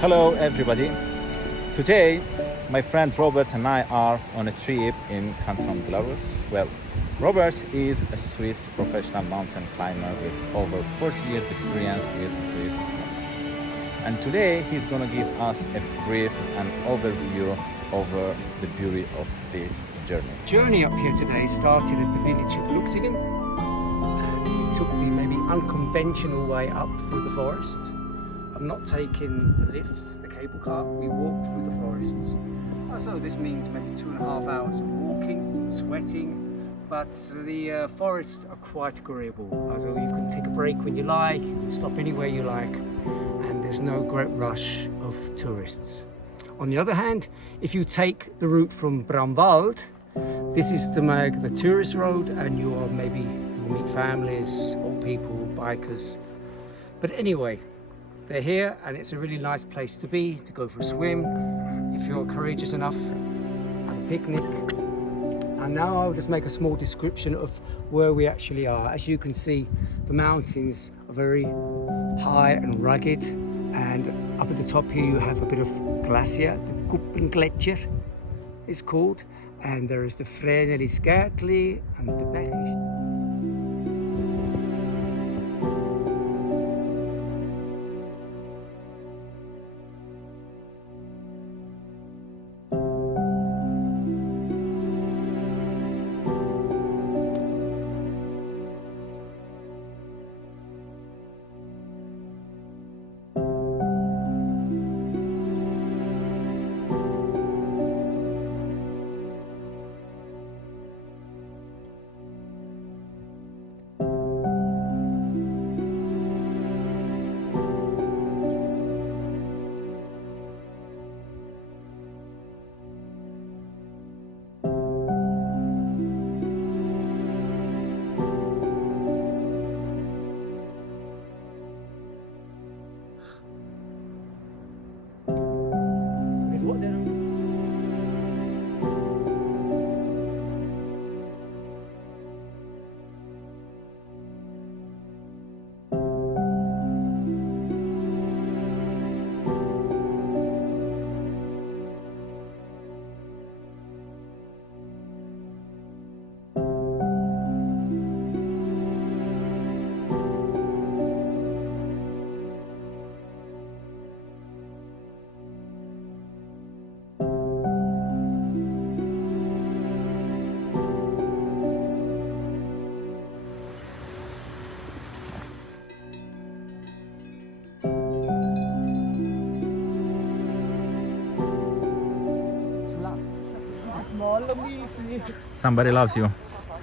Hello everybody. Today my friend Robert and I are on a trip in Canton Glarus. Well, Robert is a Swiss professional mountain climber with over 40 years experience with Swiss Alps. And today he's going to give us a brief and overview over the beauty of this journey. Journey up here today started at the village of Luxingen, and we took the maybe unconventional way up through the forest. I'm not taking the lift, the cable car, we walked through the forests. So this means maybe 2.5 hours of walking, sweating, but the forests are quite agreeable. So you can take a break when you like, you can stop anywhere you like, and there's no great rush of tourists. On the other hand, if you take the route from Bramwald, this is the tourist road, and you'll meet families, old people, bikers. But anyway, they're here, and it's a really nice place to be, to go for a swim. If you're courageous enough, have a picnic. And now I'll just make a small description of where we actually are. As you can see, the mountains are very high and rugged, and up at the top here you have a bit of glacier, the Kuppengletscher it's called, and there is the Vrenelisgärtli and the Bergisch. What they're Somebody loves you.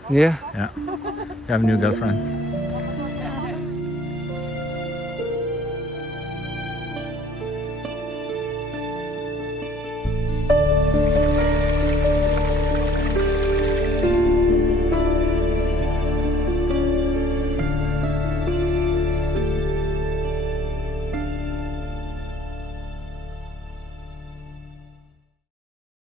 Yeah. Yeah. You have a new girlfriend.